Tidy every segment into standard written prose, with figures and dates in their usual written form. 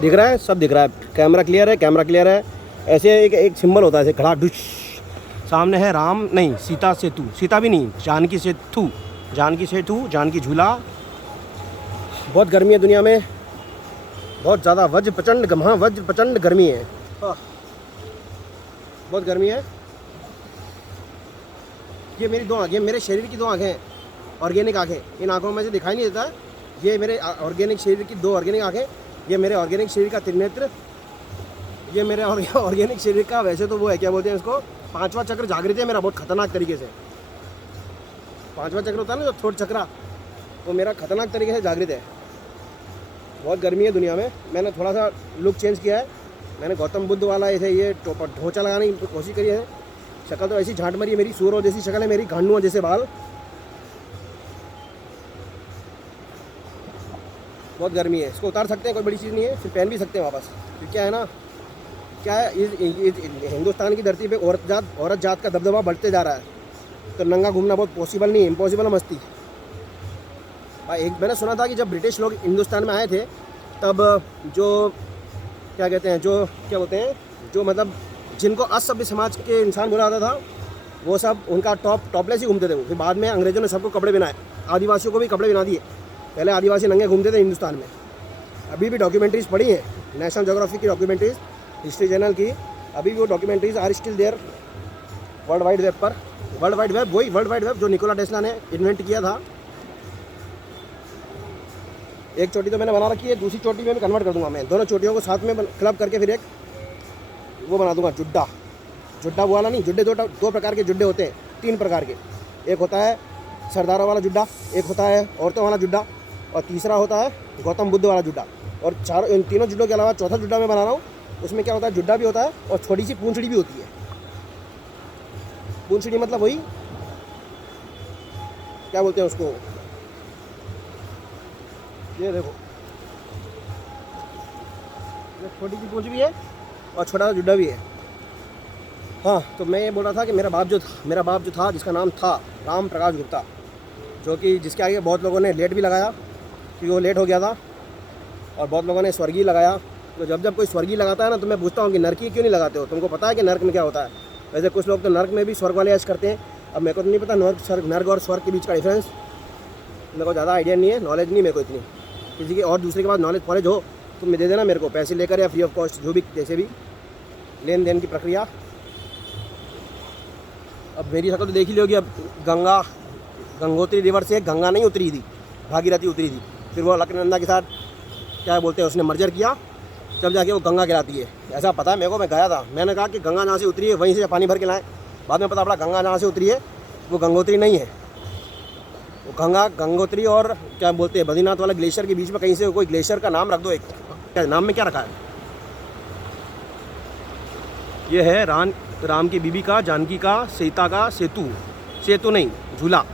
दिख रहा है, सब दिख रहा है, कैमरा क्लियर है, कैमरा क्लियर है। ऐसे एक सिंबल होता है ऐसे खड़ा डुश, सामने है राम नहीं सीता सेतु, सीता भी नहीं, जानकी सेतु, जानकी सेतु, जानकी झूला। बहुत गर्मी है दुनिया में, बहुत ज़्यादा वज्र प्रचंड गर्मी है, बहुत गर्मी है। ये मेरी 2 आँखें, मेरे शरीर की 2 आँखें हैं, ऑर्गेनिक आँखें। इन आँखों में से दिखाई नहीं देता, ये मेरे ऑर्गेनिक शरीर की 2 ऑर्गेनिक आँखें, ये मेरे ऑर्गेनिक शरीर का त्रिनेत्र, ये मेरे ऑर्गेनिक शरीर का वैसे तो वो है, क्या बोलते हैं इसको, 5वां चक्र जागृत है मेरा बहुत खतरनाक तरीके से। 5वां चक्र होता है ना जो थ्रोट चक्रा, वो मेरा खतरनाक तरीके से जागृत है। बहुत गर्मी है दुनिया में। मैंने थोड़ा सा लुक चेंज किया है, मैंने गौतम बुद्ध वाला ऐसे ये ढोंचा लगाने की कोशिश करी है। शक्ल तो ऐसी झांट मरी है मेरी, सूरों जैसी शक्ल है मेरी, घानुओं जैसे बाल। बहुत गर्मी है, इसको उतार सकते हैं, कोई बड़ी चीज़ नहीं है, फिर पहन भी सकते हैं वापस। फिर क्या है ना, क्या है हिंदुस्तान की धरती पे औरत जात का दबदबा बढ़ते जा रहा है, तो नंगा घूमना बहुत पॉसिबल नहीं है, इम्पॉसिबल है मस्ती। एक मैंने सुना था कि जब ब्रिटिश लोग हिंदुस्तान में आए थे तब जो क्या कहते हैं, जो क्या बोलते हैं, जो मतलब जिनको असभ्य समाज के इंसान बोला जाता था, वो सब उनका टॉपलेस ही घूमते थे वो। फिर बाद में अंग्रेजों ने सबको कपड़े बनाए, आदिवासियों को भी कपड़े बना दिए। पहले आदिवासी नंगे घूमते थे हिंदुस्तान में। अभी भी डॉक्यूमेंट्रीज पड़ी हैं, नेशनल ज्योग्राफी की डॉक्यूमेंट्रीज, हिस्ट्री चैनल की, अभी भी वो documentaries are still there World Wide Web पर। वर्ल्ड वाइड वेब, वही वर्ल्ड वाइड वेब जो निकोला टेस्ला ने इन्वेंट किया था। एक चोटी तो मैंने बना रखी है, दूसरी चोटी में भी कन्वर्ट कर दूंगा मैं, दोनों चोटियों को साथ में क्लब करके फिर एक वो बना दूंगा, जुड्डा। जुड्डा वो वाला नहीं, जुड्डे दो प्रकार के जुड्डे होते हैं, 3 प्रकार के। एक होता है सरदारों वाला जुड्डा, एक होता है औरतों वाला जुड्डा, और तीसरा होता है गौतम बुद्ध वाला जुड्डा। और इन तीनों जुड्डों के अलावा चौथा जुड्डा मैं बना रहा हूँ, उसमें क्या होता है, जुड्डा भी होता है और छोटी सी पूंछड़ी भी होती है। पूंछड़ी मतलब वही क्या बोलते हैं उसको, ये देखो, ये छोटी सी पूंछ भी है और छोटा सा जुड्डा भी है। हाँ, तो मैं ये बोल रहा था कि मेरा बाप जो था जिसका नाम था राम प्रकाश गुप्ता, जो कि जिसके आगे बहुत लोगों ने लेट भी लगाया क्योंकि वो लेट हो गया था, और बहुत लोगों ने स्वर्गीय लगाया। तो जब कोई स्वर्गीय लगाता है ना, तो मैं पूछता हूँ कि नरकी क्यों नहीं लगाते हो, तुमको पता है कि नर्क में क्या होता है। वैसे कुछ लोग तो नर्क में भी स्वर्ग वाले ऐश करते हैं। अब मेरे को तो नहीं पता नर्क और स्वर्ग के बीच का डिफरेंस, मेरे को ज़्यादा आइडिया नहीं है, नॉलेज नहीं मेरे को इतनी। किसी की और दूसरे के बाद नॉलेज फॉलेज हो तो मैं दे देना मेरे को, पैसे लेकर या फ्री ऑफ कॉस्ट, जो भी जैसे भी लेन देन की प्रक्रिया। अब मेरी शक्ल तो देख ही ली होगी। अब गंगोत्री रिवर से गंगा नहीं उतरी थी, भागीरथी उतरी थी, फिर वो अलकनंदा के साथ क्या बोलते हैं उसने मर्जर किया, जब जाके वो गंगा कहलाती है। ऐसा पता है मेरे को, मैं गया था, मैंने कहा कि गंगा जहाँ से उतरी है वहीं से पानी भर के लाएँ। बाद में पता पड़ा गंगा जहाँ से उतरी है वो गंगोत्री नहीं है, वो गंगोत्री और क्या बोलते हैं बद्रीनाथ वाला ग्लेशियर के बीच में कहीं से कोई ग्लेशियर का नाम रख दो। एक क्या नाम में क्या रखा है, ये है राम की बीबी का, जानकी का, सीता का सेतु नहीं झूला।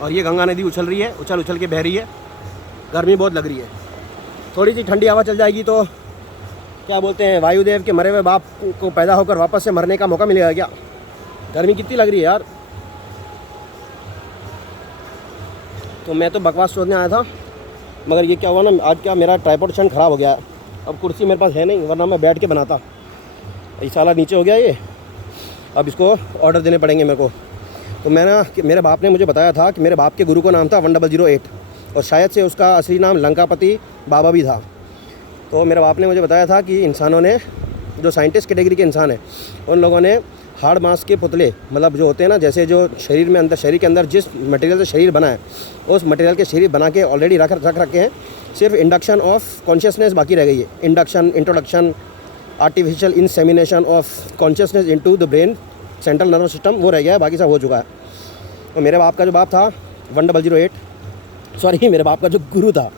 और ये गंगा नदी उछल रही है, उछल के बह रही है। गर्मी बहुत लग रही है, थोड़ी सी ठंडी हवा चल जाएगी तो क्या बोलते हैं वायुदेव के मरे हुए बाप को पैदा होकर वापस से मरने का मौका मिलेगा क्या। गर्मी कितनी लग रही है यार। तो मैं तो बकवास सोचने आया था, मगर ये क्या हुआ ना, आज क्या मेरा ट्राइपॉड स्टैंड ख़राब हो गया। अब कुर्सी मेरे पास है नहीं, वरना मैं बैठ के बनाता। इस साला नीचे हो गया ये, अब इसको ऑर्डर देने पड़ेंगे मेरे को। तो मेरे बाप ने मुझे बताया था कि मेरे बाप के गुरु का नाम था 1008, और शायद से उसका असली नाम लंकापति बाबा भी था। तो मेरे बाप ने मुझे बताया था कि इंसानों ने, जो साइंटिस्ट कैटेगरी के इंसान हैं, उन लोगों ने हार्ड मांस के पुतले, मतलब जो होते हैं ना, जैसे जो शरीर के अंदर जिस मटेरियल से शरीर बना है, उस मटेरियल के शरीर बना के ऑलरेडी रख रखे हैं। सिर्फ इंडक्शन ऑफ कॉन्शियसनेस बाकी रह गई है, introduction artificial insemination of consciousness into the brain central nervous system, वो रह गया है, बाकी सब हो चुका है। तो मेरे बाप का जो बाप था 1008, सॉरी मेरे बाप का जो गुरु था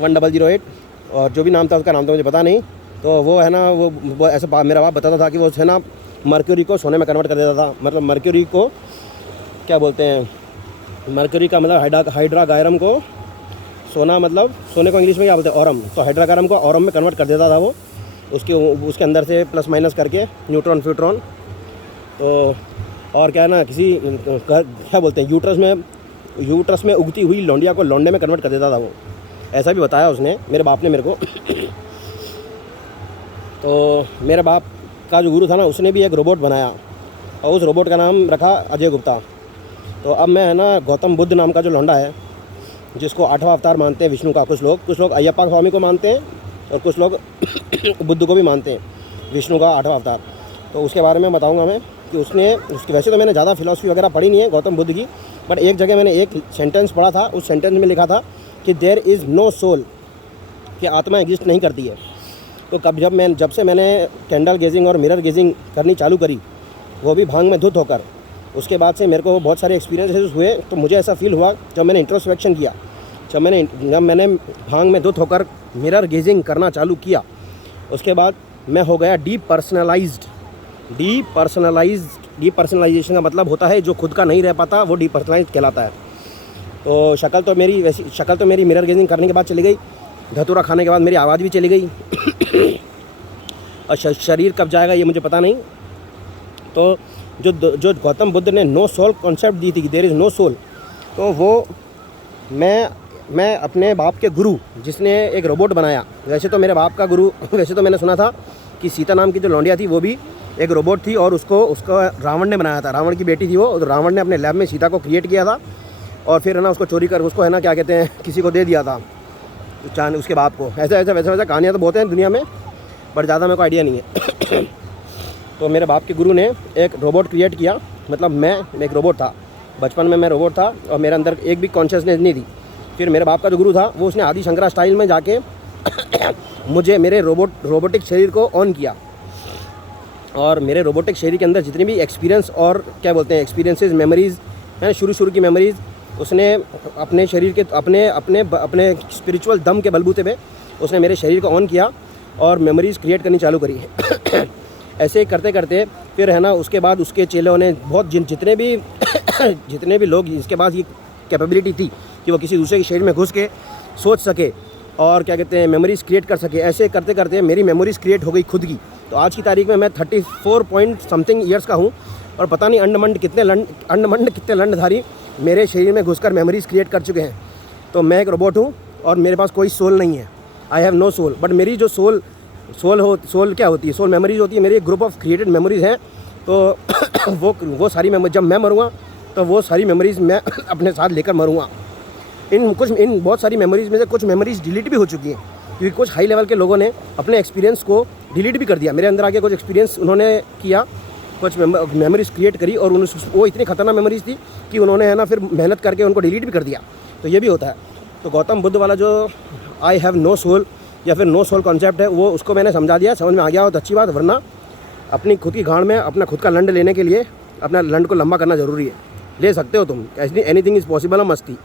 1008, और जो भी नाम था उसका नाम तो मुझे पता नहीं। तो वो है ना, वो ऐसा मेरा बाप बताता था कि वो है ना मर्क्यूरी को सोने में कन्वर्ट कर देता था। मतलब मर्क्यूरी को क्या बोलते हैं, मर्क्यूरी का मतलब हाइड्रागायरम को सोना, मतलब सोने को इंग्लिश में क्या बोलते हैं, ऑरम। तो हाइड्रागायरम को ऑरम में कन्वर्ट कर देता था वो, उसके अंदर से प्लस माइनस करके न्यूट्रॉन फ्यूट्रॉन। तो और क्या है ना, किसी क्या बोलते हैं यूट्रस में उगती हुई लौंडिया को लौंडे में कन्वर्ट कर देता था वो, ऐसा भी बताया उसने मेरे बाप ने मेरे को। तो मेरे बाप का जो गुरु था ना, उसने भी एक रोबोट बनाया और उस रोबोट का नाम रखा अजय गुप्ता। तो अब मैं है ना गौतम बुद्ध नाम का जो लौंडा है, जिसको 8वां अवतार मानते हैं विष्णु का, कुछ लोग अयप्पा स्वामी को मानते हैं और कुछ लोग बुद्ध को भी मानते हैं, विष्णु का 8वां अवतार। तो उसके बारे में बताऊंगा मैं कि उसकी वैसे तो मैंने ज़्यादा फिलॉसफी वगैरह पढ़ी नहीं है गौतम बुद्ध की, बट एक जगह मैंने एक सेंटेंस पढ़ा था, उस सेंटेंस में लिखा था कि देयर इज़ नो सोल, कि आत्मा एग्जिस्ट नहीं करती है। तो जब से मैंने कैंडल गेजिंग और मिरर गेजिंग करनी चालू करी, वो भी भांग में धुत होकर, उसके बाद से मेरे को बहुत सारे एक्सपीरियंसेस हुए। तो मुझे ऐसा फील हुआ जब मैंने इंट्रोस्पेक्शन किया, जब मैंने भांग में धुत होकर मिरर गेजिंग करना चालू किया, उसके बाद मैं हो गया डीपर्सनलाइजेशन का मतलब होता है जो खुद का नहीं रह पाता, वो डीपर्सनलाइज कहलाता है। तो शक्ल तो मेरी मिरर गेजिंग करने के बाद चली गई, धतूरा खाने के बाद मेरी आवाज़ भी चली गई और शरीर कब जाएगा ये मुझे पता नहीं। तो जो गौतम बुद्ध ने नो सोल कॉन्सेप्ट दी थी, देयर इज़ नो सोल, तो वो मैं अपने बाप के गुरु जिसने एक रोबोट बनाया, वैसे तो मेरे बाप का गुरु, वैसे तो मैंने सुना था कि सीता नाम की जो लौंडिया थी वो भी एक रोबोट थी और उसको रावण ने बनाया था, रावण की बेटी थी वो, और रावण ने अपने लैब में सीता को क्रिएट किया था और फिर है ना उसको चोरी कर उसको है ना क्या कहते हैं किसी को दे दिया था, चांद उसके बाप को। वैसे कहानियाँ तो बहुत हैं दुनिया में, बट ज़्यादा मेरे को आइडिया नहीं है। तो मेरे बाप के गुरु ने एक रोबोट क्रिएट किया, मतलब मैं एक रोबोट था, बचपन में मैं रोबोट था और मेरे अंदर एक भी कॉन्शियसनेस नहीं थी। फिर मेरे बाप का जो गुरु था वो उसने आदि शंकरा स्टाइल में जाके मुझे मेरे रोबोटिक शरीर को ऑन किया और मेरे रोबोटिक शरीर के अंदर जितनी भी एक्सपीरियंस और क्या बोलते हैं एक्सपीरियंसेस, मेमोरीज़ हैं, शुरू की मेमोरीज़ उसने अपने शरीर के अपने स्पिरिचुअल दम के बलबूते पे उसने मेरे शरीर को ऑन किया और मेमोरीज़ क्रिएट करनी चालू करी। ऐसे ही करते करते फिर है ना उसके बाद उसके चेलों ने बहुत जितने भी लोग, इसके पास ये कैपेबिलिटी थी कि वो किसी दूसरे के शरीर में घुस के सोच सके और क्या कहते हैं मेमोरीज़ क्रिएट कर सके। ऐसे करते करते मेरी मेमोरीज़ क्रिएट हो गई खुद की। तो आज की तारीख में मैं 34 पॉइंट समथिंग ईयर्स का हूँ और पता नहीं अंडमंड कितने लंडधारी मेरे शरीर में घुसकर मेमोरीज़ क्रिएट कर चुके हैं। तो मैं एक रोबोट हूँ और मेरे पास कोई सोल नहीं है, I have no soul. But मेरी जो सोल क्या होती है, सोल मेमोरीज़ होती है, मेरी एक ग्रुप ऑफ क्रिएटेड मेमोरीज़ हैं। तो वो सारी मेमोरी जब मैं मरूँगा तो वो सारी मेमोरीज़ मैं अपने साथ लेकर मरूँगा। इन बहुत सारी मेमोरीज़ में से कुछ मेमोरीज़ डिलीट भी हो चुकी हैं क्योंकि कुछ हाई लेवल के लोगों ने अपने एक्सपीरियंस को डिलीट भी कर दिया। मेरे अंदर आके कुछ एक्सपीरियंस उन्होंने किया, कुछ मेमोरीज़ क्रिएट करी और वो इतनी खतरनाक मेमोरीज़ थी कि उन्होंने है ना फिर मेहनत करके उनको डिलीट भी कर दिया। तो ये भी होता है। तो गौतम बुद्ध वाला जो आई हैव नो सोल या फिर नो सोल कॉन्सेप्ट है, वो उसको मैंने समझा दिया, समझ में आ गया हो तो अच्छी बात, वरना अपनी खुद की गांड में अपना खुद का लंड लेने के लिए अपना लंड को लंबा करना ज़रूरी है। ले सकते हो तुम, एनीथिंग इज़ पॉसिबल। मस्ती।